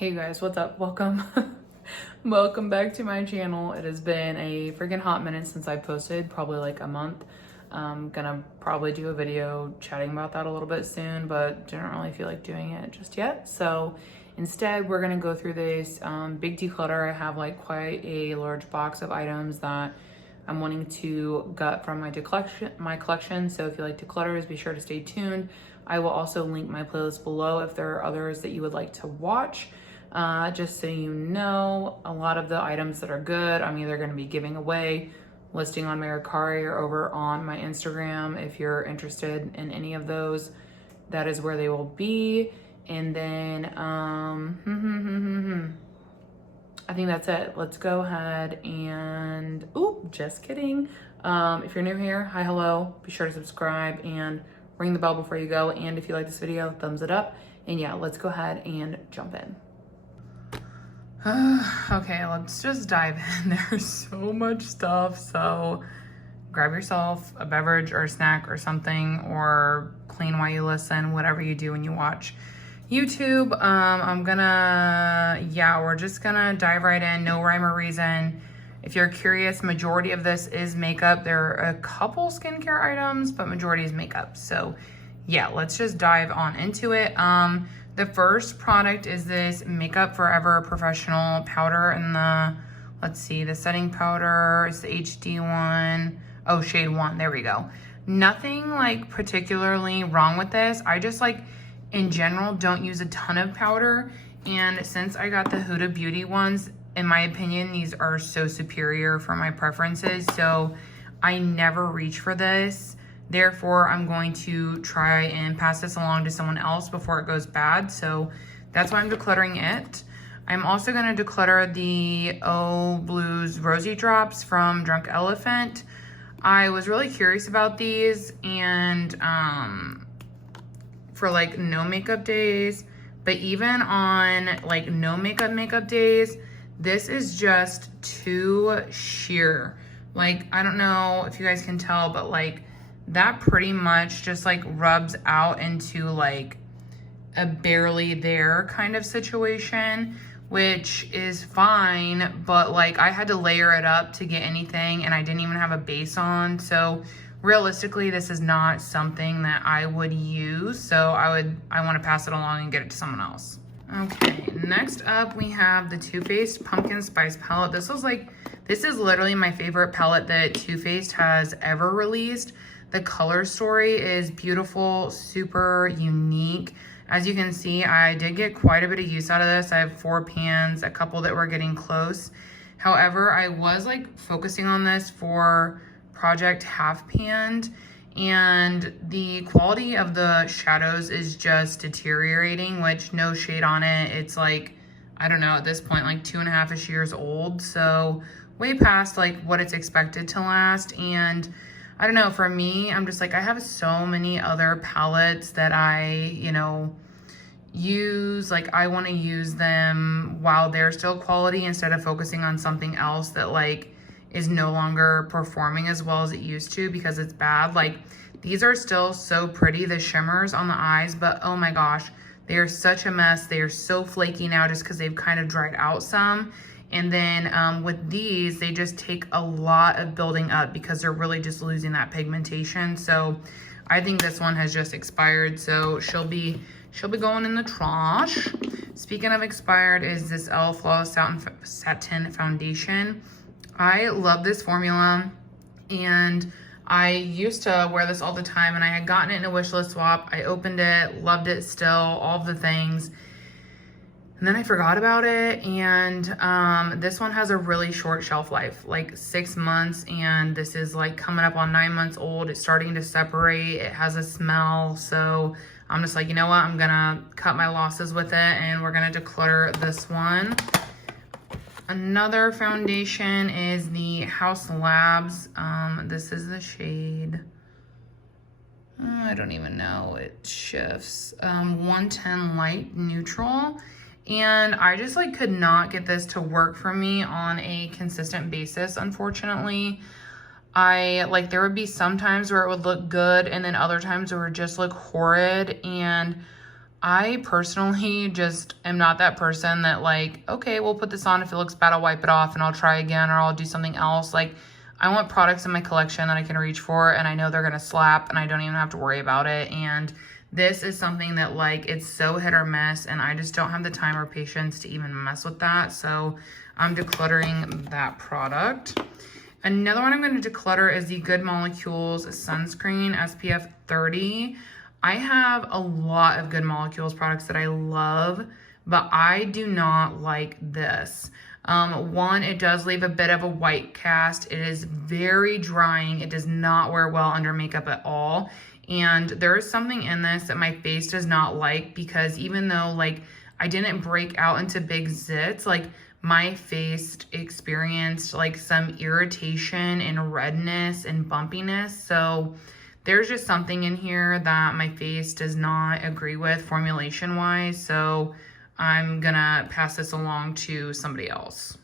Hey guys, what's up? Welcome. Welcome back to my channel. It has been a freaking hot minute since I posted, probably like a month. I'm gonna probably do a video chatting about that a little bit soon, but didn't really feel like doing it just yet. So instead, we're gonna go through this big declutter. I have like quite a large box of items that I'm wanting to gut from my collection. So if you like declutters, be sure to stay tuned. I will also link my playlist below if there are others that you would like to watch. Just so you know, a lot of the items that are good, I'm either going to be giving away, listing on Mercari or over on my Instagram. If you're interested in any of those, that is where they will be. And then, I think that's it. Let's go ahead and, just kidding. If you're new here, hi, hello, be sure to subscribe and ring the bell before you go. And if you like this video, thumbs it up. And yeah, let's go ahead and jump in. Okay, let's just dive in. There's so much stuff. So grab yourself a beverage or a snack or something, or clean while you listen, whatever you do when you watch YouTube. We're just gonna dive right in, no rhyme or reason. If you're curious, majority of this is makeup. There are a couple skincare items, but majority is makeup. So yeah, let's just dive on into it. The first product is this Makeup Forever Professional Powder in the, the setting powder. It's the HD one. Oh, shade 1, there we go. Nothing like particularly wrong with this. I just in general, don't use a ton of powder. And since I got the Huda Beauty ones, in my opinion, these are so superior for my preferences. So I never reach for this. Therefore, I'm going to try and pass this along to someone else before it goes bad. So that's why I'm decluttering it. I'm also gonna declutter the Oh Blues Rosy Drops from Drunk Elephant. I was really curious about these, and for no makeup days, but even on no makeup days, this is just too sheer. I don't know if you guys can tell, but that pretty much just rubs out into a barely there kind of situation, which is fine, but I had to layer it up to get anything, and I didn't even have a base on. So realistically, this is not something that I would use. So I want to pass it along and get it to someone else. Okay, next up we have the Too Faced Pumpkin Spice Palette. This is literally my favorite palette that Too Faced has ever released. The color story is beautiful, super unique. As you can see, I did get quite a bit of use out of this. I have 4 pans, a couple that were getting close. However, I was focusing on this for Project Half Panned, and the quality of the shadows is just deteriorating, which no shade on it. It's I don't know, at this point, 2.5-ish years old. So way past what it's expected to last. And I don't know, for me, I'm just I have so many other palettes that I, use. I want to use them while they're still quality instead of focusing on something else that is no longer performing as well as it used to because it's bad. These are still so pretty, the shimmers on the eyes, but oh my gosh, they are such a mess. They are so flaky now just because they've kind of dried out some. And then with these, they just take a lot of building up because they're really just losing that pigmentation. So I think this one has just expired. So she'll be going in the trash. Speaking of expired, is this Elle Flawless Satin Foundation. I love this formula, and I used to wear this all the time, and I had gotten it in a wish list swap. I opened it, loved it still, all of the things. And then I forgot about it, and this one has a really short shelf life, 6 months, and this is coming up on 9 months old. It's starting to separate. It has a smell, so I'm just you know what? I'm gonna cut my losses with it, and we're gonna declutter this one. Another foundation is the House Labs. This is the shade, I don't even know, it shifts, 110 Light Neutral. And I just could not get this to work for me on a consistent basis, unfortunately. There would be some times where it would look good, and then other times it would just look horrid. And I personally just am not that person that like, okay, we'll put this on. If it looks bad, I'll wipe it off and I'll try again or I'll do something else. Like, I want products in my collection that I can reach for and I know they're going to slap and I don't even have to worry about it. And this is something that like, it's so hit or miss and I just don't have the time or patience to even mess with that. So I'm decluttering that product. Another one I'm going to declutter is the Good Molecules sunscreen SPF 30. I have a lot of Good Molecules products that I love, but I do not like this. One, it does leave a bit of a white cast. It is very drying. It does not wear well under makeup at all. And there is something in this that my face does not like because even though like I didn't break out into big zits, like my face experienced like some irritation and redness and bumpiness. So there's just something in here that my face does not agree with formulation wise. So I'm gonna pass this along to somebody else.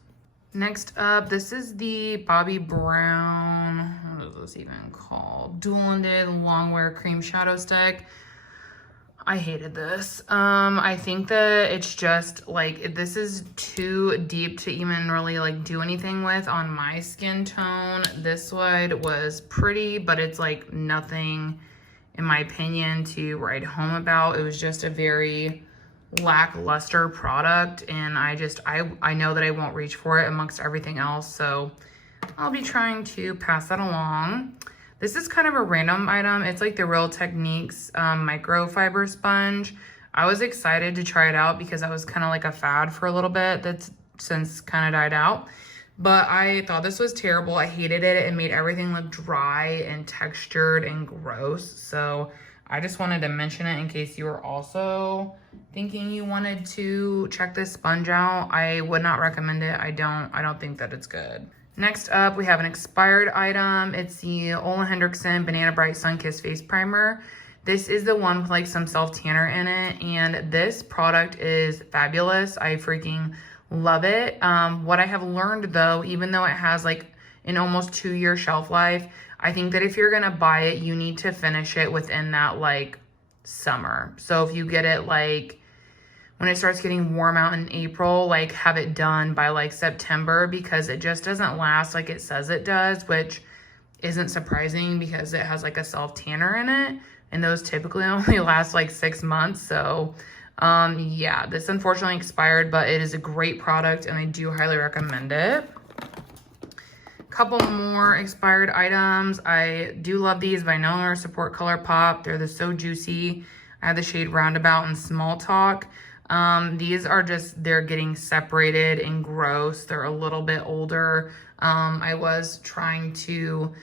Next up, this is the Bobbi Brown, what is this even called? Dual-ended Longwear Cream Shadow Stick. I hated this. I think that it's just like, this is too deep to even really like do anything with on my skin tone. This one was pretty, but it's like nothing, in my opinion, to write home about. It was just a very lackluster product and I know that I won't reach for it amongst everything else. So I'll be trying to pass that along. This is kind of a random item. It's like the Real Techniques microfiber sponge. I was excited to try it out because that was kind of like a fad for a little bit that's since kind of died out. But I thought this was terrible. I hated it. It made everything look dry and textured and gross. So I just wanted to mention it in case you were also thinking you wanted to check this sponge out. I would not recommend it. I don't think that it's good. Next up, we have an expired item. It's the Ole Henriksen Banana Bright Sunkissed Face Primer. This is the one with like some self-tanner in it, and this product is fabulous. I freaking love it. What I have learned though, even though it has like an almost 2-year shelf life, I think that if you're gonna buy it, you need to finish it within that like summer. So if you get it like when it starts getting warm out in April, like have it done by like September, because it just doesn't last like it says it does, which isn't surprising because it has like a self tanner in it and those typically only last like 6 months. So yeah, this unfortunately expired, but it is a great product and I do highly recommend it. Couple more expired items. I do love these by No Longer Support Color Pop. They're the So Juicy. I have the shade Roundabout and Small Talk. These are just, they're getting separated and gross. They're a little bit older. I was trying to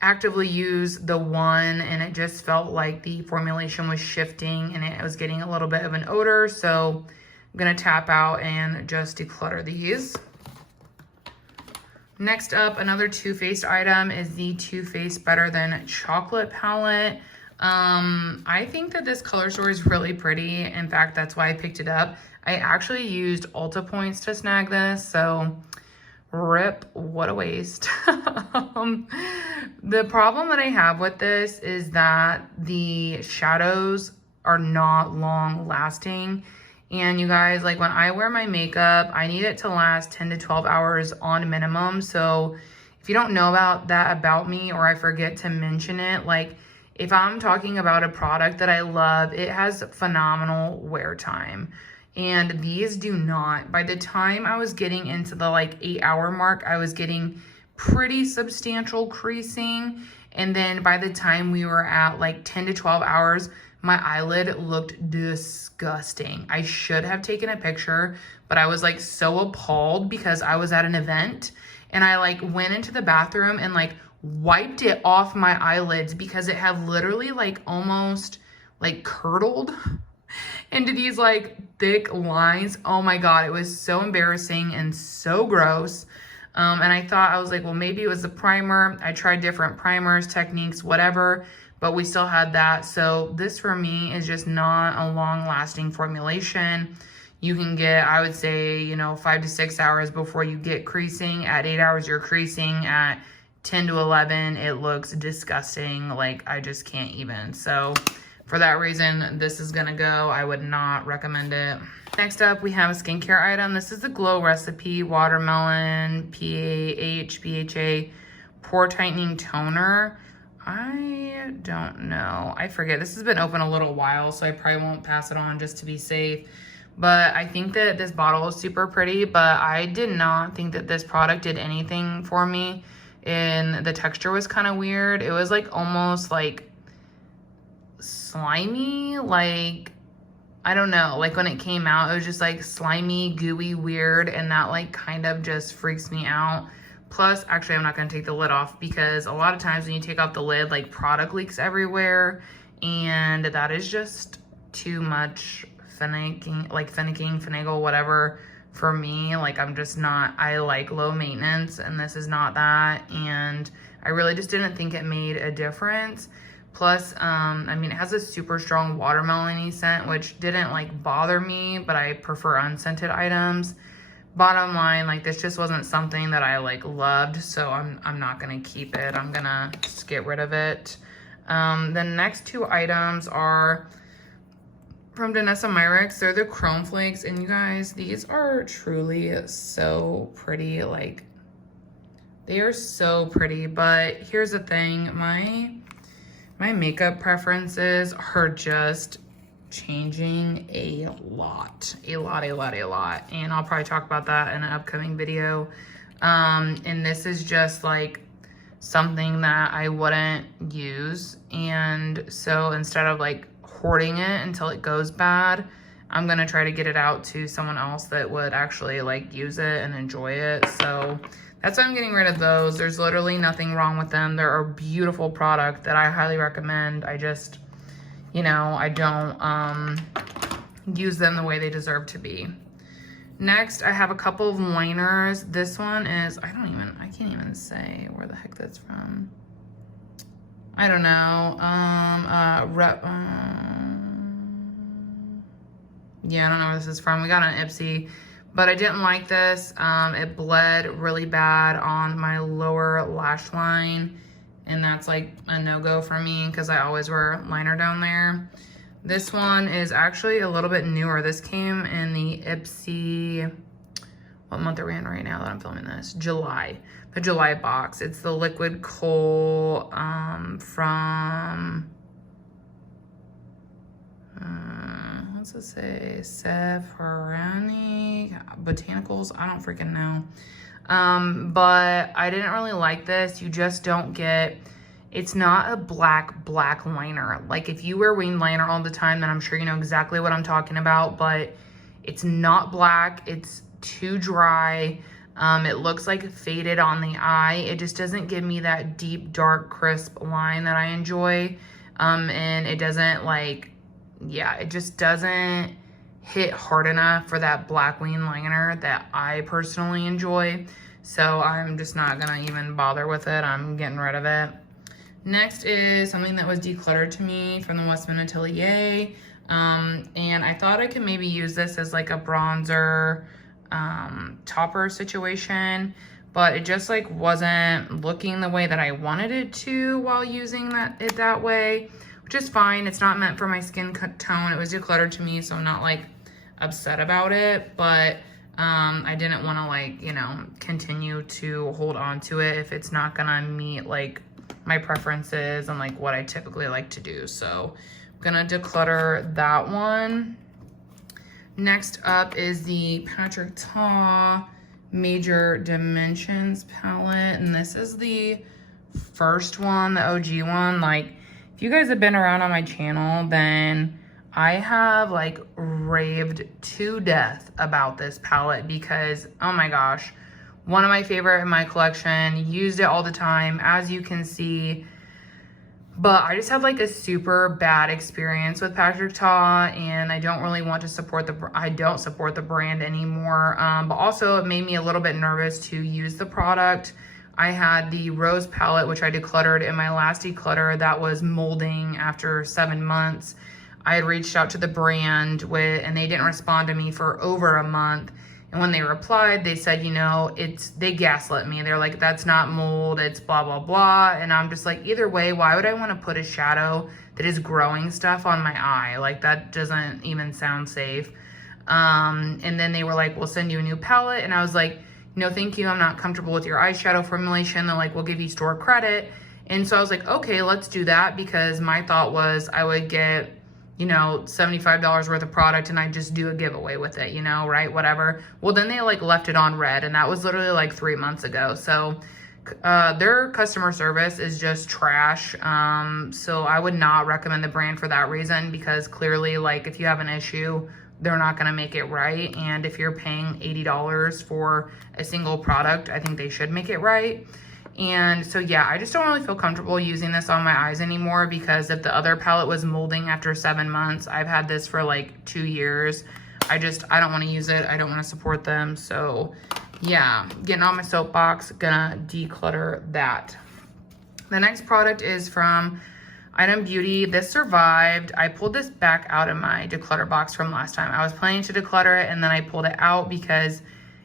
actively use the one and it just felt like the formulation was shifting and it was getting a little bit of an odor. So I'm gonna tap out and just declutter these. Next up, another Too Faced item is the Too Faced Better Than Chocolate palette. I think that this color story is really pretty. In fact, that's why I picked it up. I actually used Ulta points to snag this, so rip, what a waste. The problem that I have with this is that the shadows are not long lasting. And you guys, like when I wear my makeup, I need it to last 10 to 12 hours on minimum. So if you don't know about that about me, or I forget to mention it, like if I'm talking about a product that I love, it has phenomenal wear time. And these do not. By the time I was getting into the like 8-hour mark, I was getting pretty substantial creasing. And then by the time we were at like 10 to 12 hours, my eyelid looked disgusting. I should have taken a picture, but I was like so appalled because I was at an event and I like went into the bathroom and like wiped it off my eyelids because it had literally like almost like curdled into these like thick lines. Oh my God, it was so embarrassing and so gross. And I thought, I was like, well, maybe it was the primer. I tried different primers, techniques, whatever, but we still had that. So this for me is just not a long lasting formulation. You can get, I would say, you know, 5 to 6 hours before you get creasing. At 8 hours, you're creasing. At 10 to 11, it looks disgusting. Like I just can't even. So for that reason, this is gonna go. I would not recommend it. Next up, we have a skincare item. This is the Glow Recipe Watermelon PAH BHA Pore Tightening Toner. I don't know. I forget. This has been open a little while, so I probably won't pass it on just to be safe. But I think that this bottle is super pretty, but I did not think that this product did anything for me. And the texture was kind of weird. It was like almost like slimy, like, I don't know, like when it came out, it was just like slimy, gooey, weird, and that like kind of just freaks me out. Plus, actually, I'm not going to take the lid off because a lot of times when you take off the lid, like product leaks everywhere, and that is just too much finagle, whatever, for me. Like, I'm just not, I like low maintenance, and this is not that, and I really just didn't think it made a difference. Plus, I mean, it has a super strong watermelon-y scent, which didn't like bother me, but I prefer unscented items. Bottom line, like this just wasn't something that I like loved, so I'm not gonna keep it. I'm gonna just get rid of it. The next two items are from Danessa Myricks. They're the Chrome Flakes, and you guys, these are truly so pretty. Like, they are so pretty, but here's the thing, my makeup preferences are just changing a lot, and I'll probably talk about that in an upcoming video. And this is just like something that I wouldn't use, and so instead of like hoarding it until it goes bad, I'm gonna try to get it out to someone else that would actually like use it and enjoy it. So that's why I'm getting rid of those. There's literally nothing wrong with them. They're a beautiful product that I highly recommend. I just, you know, I don't use them the way they deserve to be. Next, I have a couple of liners. This one is, I can't even say where the heck that's from. I don't know. Yeah, I don't know where this is from. We got an Ipsy, but I didn't like this. It bled really bad on my lower lash line, and that's like a no-go for me because I always wear liner down there. This one is actually a little bit newer. This came in the Ipsy, what month are we in right now that I'm filming this? July, the July box. It's the Liquid Kohl from, what's it say? Sephirani Botanicals. I don't freaking know. But I didn't really like this. You just don't get, it's not a black liner. Like if you wear winged liner all the time, then I'm sure you know exactly what I'm talking about, but it's not black. It's too dry. It looks like faded on the eye. It just doesn't give me that deep, dark, crisp line that I enjoy. And it doesn't like, yeah, it just doesn't hit hard enough for that black wing liner that I personally enjoy. So I'm just not gonna even bother with it. I'm getting rid of it. Next is something that was decluttered to me from the Westman Atelier. And I thought I could maybe use this as like a bronzer topper situation, but it just like wasn't looking the way that I wanted it to while using it that way, which is fine. It's not meant for my skin tone. It was decluttered to me, so I'm not like upset about it, but I didn't want to like, you know, continue to hold on to it if it's not gonna meet like my preferences and like what I typically like to do. So I'm gonna declutter that one. Next up is the Patrick Ta Major Dimensions palette, and this is the first one, the OG one. Like, if you guys have been around on my channel, then I have like raved to death about this palette because, oh my gosh, one of my favorite in my collection, used it all the time, as you can see. But I just had like a super bad experience with Patrick Ta, and I don't really want to support I don't support the brand anymore. But also it made me a little bit nervous to use the product. I had the Rose palette, which I decluttered in my last declutter that was molding after 7 months. I had reached out to the brand and they didn't respond to me for over a month. And when they replied, they said, you know, they gaslit me. They're like, that's not mold, it's blah, blah, blah. And I'm just like, either way, why would I want to put a shadow that is growing stuff on my eye? Like, that doesn't even sound safe. And then they were like, we'll send you a new palette. And I was like, no, thank you. I'm not comfortable with your eyeshadow formulation. They're like, we'll give you store credit. And so I was like, okay, let's do that, because my thought was I would get, you know, $75 worth of product and I just do a giveaway with it, you know, right? Whatever. Well, then they like left it on red, and that was literally like 3 months ago. So their customer service is just trash. So I would not recommend the brand for that reason, because clearly, like, if you have an issue, they're not going to make it right. And if you're paying $80 for a single product, I think they should make it right. And so, yeah, I just don't really feel comfortable using this on my eyes anymore, because if the other palette was molding after 7 months, I've had this for like 2 years. I don't want to use it. I don't want to support them. So yeah, getting on my soapbox, gonna declutter that. The next product is from Item Beauty. This survived. I pulled this back out of my declutter box from last time. I was planning to declutter it, and then I pulled it out because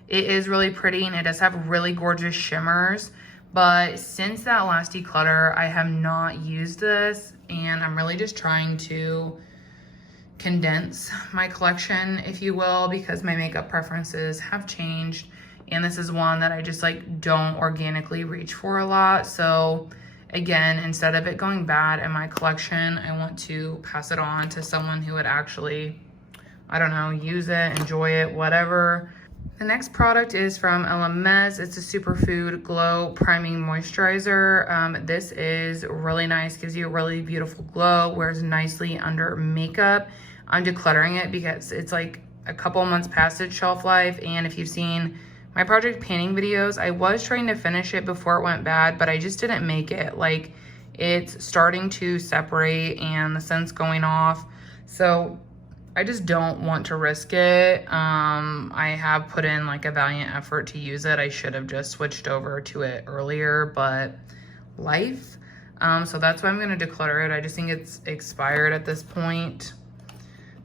it is really pretty and it does have really gorgeous shimmers. But since that last declutter, I have not used this, and I'm really just trying to condense my collection, if you will, because my makeup preferences have changed. And this is one that I just like don't organically reach for a lot. So again, instead of it going bad in my collection, I want to pass it on to someone who would actually, I don't know, use it, enjoy it, whatever. The next product is from LMS. It's a Superfood Glow Priming Moisturizer. This is really nice, gives you a really beautiful glow, wears nicely under makeup. I'm decluttering it because it's like a couple months past its shelf life, and if you've seen my project painting videos, I was trying to finish it before it went bad, but I just didn't make it. Like, it's starting to separate and the scent's going off. So I just don't want to risk it. I have put in like a valiant effort to use it. I should have just switched over to it earlier, but life. So that's why I'm gonna declutter it. I just think it's expired at this point.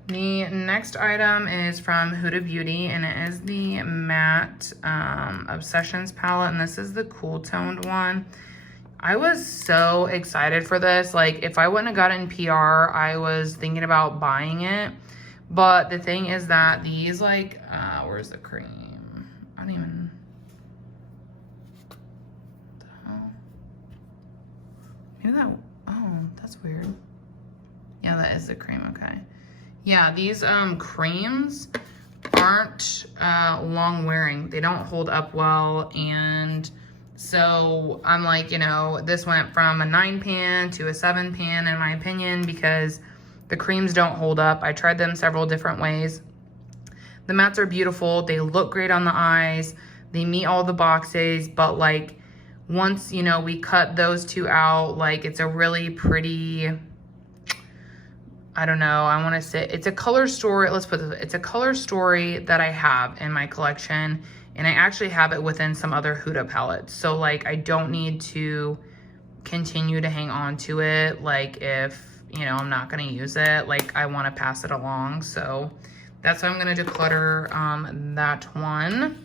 The next item is from Huda Beauty, and it is the Matte Obsessions palette, and this is the cool toned one. I was so excited for this. Like, if I wouldn't have gotten PR, I was thinking about buying it. But the thing is that these, like, where's the cream? I don't even, what the hell? Maybe that, oh, that's weird. Yeah, that is the cream, okay. Yeah, these creams aren't long wearing. They don't hold up well, and so I'm like, you know, this went from a 9 pan to a 7 pan in my opinion, because the creams don't hold up. I tried them several different ways. The mattes are beautiful. They look great on the eyes. They meet all the boxes, but like once, you know, we cut those two out, like it's a really pretty, I don't know, I want to say it's a color story. Let's put this, it's a color story that I have in my collection, and I actually have it within some other Huda palettes. So like, I don't need to continue to hang on to it. Like, if, you know, I'm not going to use it, like I want to pass it along. So that's why I'm going to declutter that one.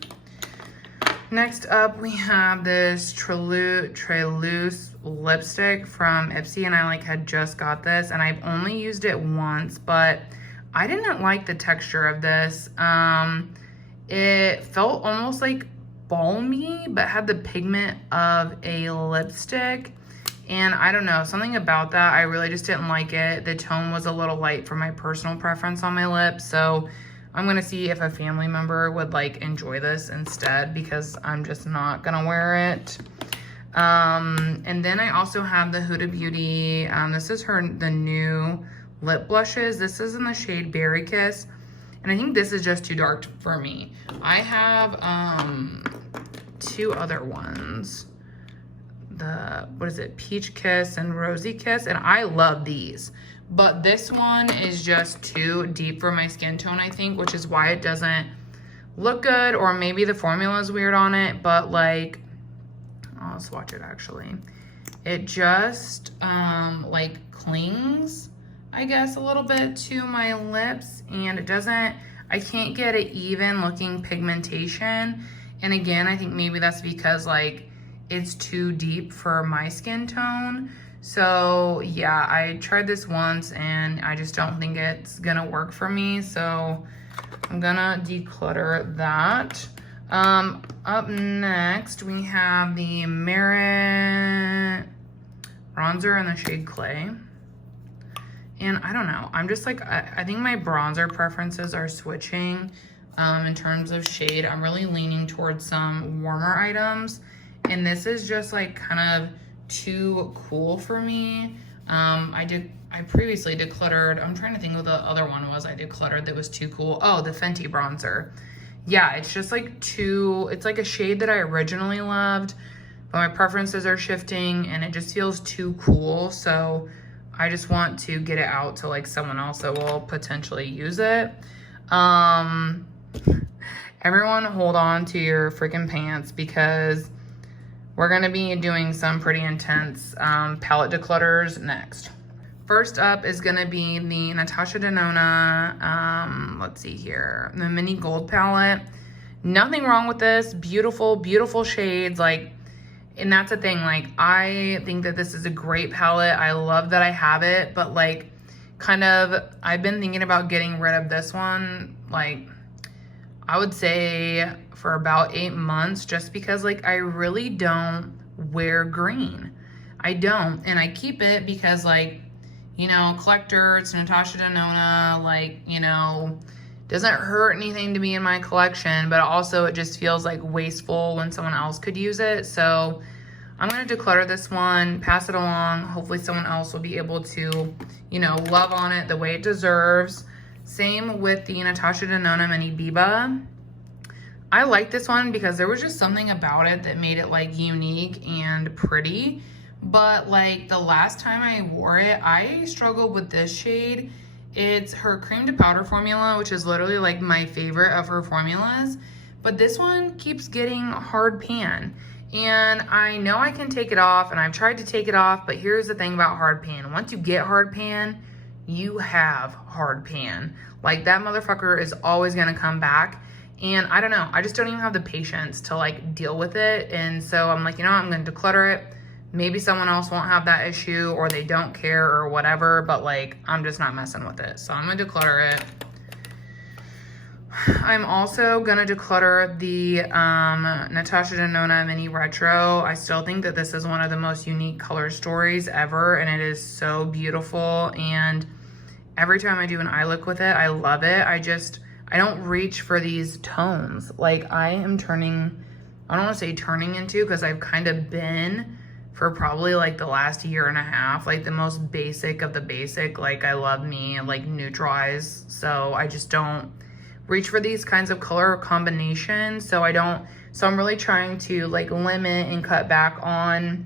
Next up, we have this Treloose lipstick from Ipsy, and I like had just got this, and I've only used it once, but I didn't like the texture of this. It felt almost like balmy, but had the pigment of a lipstick. And I don't know, something about that, I really just didn't like it. The tone was a little light for my personal preference on my lips. So I'm gonna see if a family member would like enjoy this instead, because I'm just not gonna wear it. And then I also have the Huda Beauty. This is the new lip blushes. This is in the shade Berry Kiss. And I think this is just too dark for me. I have two other ones. What is it? Peach Kiss and Rosy Kiss. And I love these. But this one is just too deep for my skin tone, I think, which is why it doesn't look good. Or maybe the formula is weird on it. But like, I'll swatch it actually. It just like clings, I guess, a little bit to my lips. And it doesn't, I can't get an even looking pigmentation. And again, I think maybe that's because like it's too deep for my skin tone. So yeah, I tried this once and I just don't think it's gonna work for me. So I'm gonna declutter that. Up next, we have the Merit bronzer in the shade Clay. And I don't know, I'm just like, I think my bronzer preferences are switching in terms of shade. I'm really leaning towards some warmer items. And this is just like kind of too cool for me. I previously decluttered, I'm trying to think what the other one was I decluttered that was too cool. Oh, the Fenty bronzer. Yeah, it's just like it's like a shade that I originally loved, but my preferences are shifting and it just feels too cool. So I just want to get it out to like someone else that will potentially use it. Everyone hold on to your freaking pants because we're gonna be doing some pretty intense palette declutters next. First up is gonna be the Natasha Denona, let's see here, the mini gold palette. Nothing wrong with this, beautiful, beautiful shades, like, and that's the thing, like, I think that this is a great palette. I love that I have it, but like, kind of, I've been thinking about getting rid of this one, like, I would say for about 8 months, just because like, I really don't wear green. I don't, and I keep it because like, you know, collector, it's Natasha Denona, like, you know, doesn't hurt anything to be in my collection, but also it just feels like wasteful when someone else could use it. So I'm gonna declutter this one, pass it along. Hopefully someone else will be able to, you know, love on it the way it deserves. Same with the Natasha Denona Mini Biba. I like this one because there was just something about it that made it like unique and pretty. But like the last time I wore it, I struggled with this shade. It's her cream to powder formula, which is literally like my favorite of her formulas. But this one keeps getting hard pan. And I know I can take it off, and I've tried to take it off, but here's the thing about hard pan. Once you get hard pan, you have hard pan. Like that motherfucker is always gonna come back. And I don't know, I just don't even have the patience to like deal with it. And so I'm like, you know what, I'm gonna declutter it. Maybe someone else won't have that issue or they don't care or whatever, but like, I'm just not messing with it. So I'm gonna declutter it. I'm also gonna declutter the Natasha Denona Mini Retro. I still think that this is one of the most unique color stories ever, and it is so beautiful. And every time I do an eye look with it, I love it. I don't reach for these tones. Like I am turning, I don't wanna say turning into, because I've kind of been for probably like the last year and a half, like the most basic of the basic, like I love me, like neutral eyes. So I just don't reach for these kinds of color combinations. So I'm really trying to like limit and cut back on,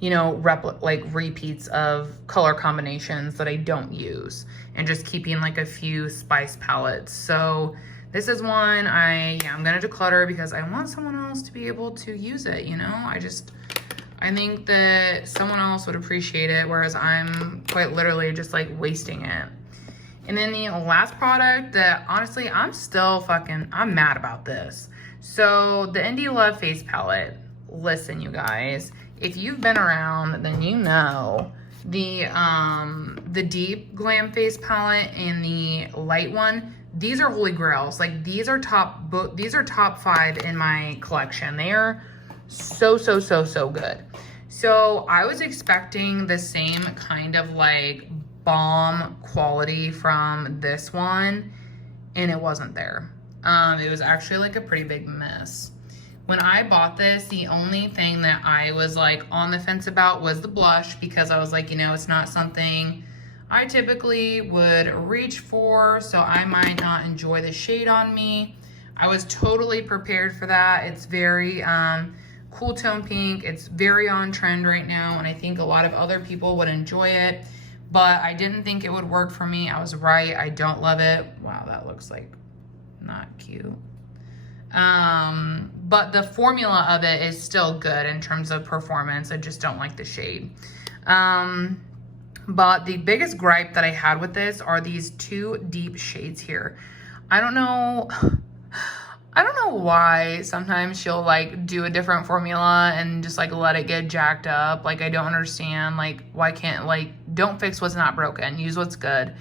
you know, repeats of color combinations that I don't use, and just keeping like a few spice palettes. So this is one I'm gonna declutter because I want someone else to be able to use it, you know? I think that someone else would appreciate it, whereas I'm quite literally just like wasting it. And then the last product that honestly, I'm mad about this. So the Indie Love Face Palette. Listen, you guys, if you've been around, then you know the Deep Glam Face Palette and the light one, these are holy grails. Like these are top 5 in my collection. They are so good. So I was expecting the same kind of like balm quality from this one, and it wasn't there. It was actually like a pretty big miss. When I bought this, the only thing that I was like on the fence about was the blush, because I was like, you know, it's not something I typically would reach for, so I might not enjoy the shade on me. I was totally prepared for that. It's very cool tone pink. It's very on trend right now, and I think a lot of other people would enjoy it, but I didn't think it would work for me. I was right. I don't love it. Wow, that looks like not cute. But the formula of it is still good in terms of performance. I just don't like the shade. But the biggest gripe that I had with this are these 2 deep shades here. I don't know. I don't know why sometimes she'll like do a different formula and just like let it get jacked up. Like, I don't understand. Like, why can't, like, don't fix what's not broken. Use what's good.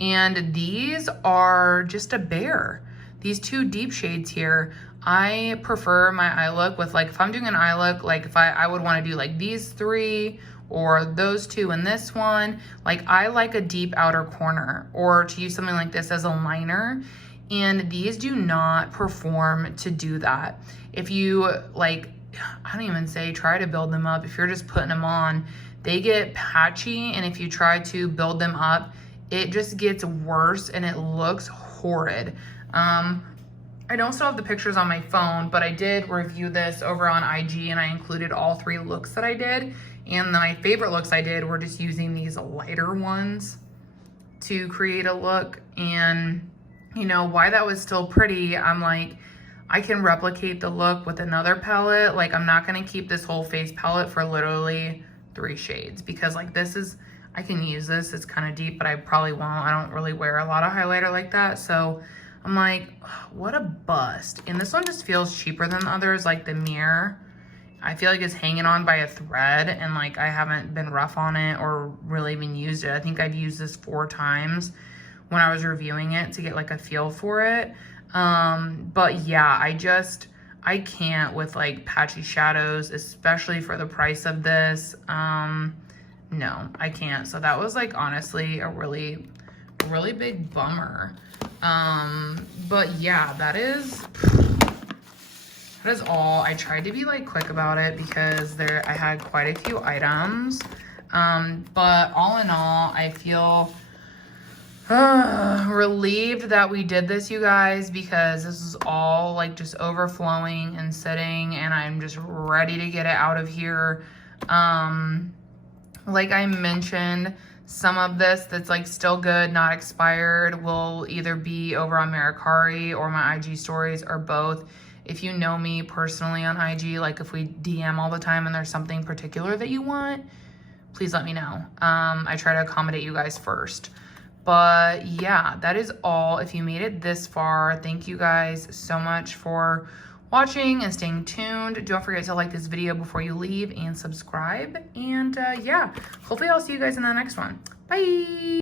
And these are just a bear. These two deep shades here, I prefer my eye look with, like, if I'm doing an eye look, like if I would want to do like these three or those two and this one. Like, I like a deep outer corner, or to use something like this as a liner. And these do not perform to do that. If you, like, I don't even say try to build them up. If you're just putting them on, they get patchy. And if you try to build them up, it just gets worse and it looks horrid. I don't still have the pictures on my phone, but I did review this over on IG and I included all 3 looks that I did. And my favorite looks I did were just using these lighter ones to create a look. And you know, why that was still pretty, I'm like, I can replicate the look with another palette. Like, I'm not gonna keep this whole face palette for literally 3 shades because, like, this is, I can use this, it's kind of deep, but I probably won't. I don't really wear a lot of highlighter like that. So I'm like, what a bust. And this one just feels cheaper than the others. Like, the mirror, I feel like it's hanging on by a thread, and like, I haven't been rough on it or really even used it. I think I've used this 4 times when I was reviewing it to get like a feel for it. But yeah, I can't with like patchy shadows, especially for the price of this. No, I can't. So that was like honestly a really big bummer. But yeah, that is all. I tried to be like quick about it because I had quite a few items. But all in all, I feel relieved that we did this, you guys, because this is all like just overflowing and sitting, and I'm just ready to get it out of here. Like I mentioned, some of this that's like still good, not expired, will either be over on Mercari or my IG stories, or both. If you know me personally on IG, like if we DM all the time and there's something particular that you want, please let me know. I try to accommodate you guys first. But yeah, that is all. If you made it this far, thank you guys so much for watching and staying tuned. Don't forget to like this video before you leave and subscribe. And yeah, hopefully I'll see you guys in the next one. Bye.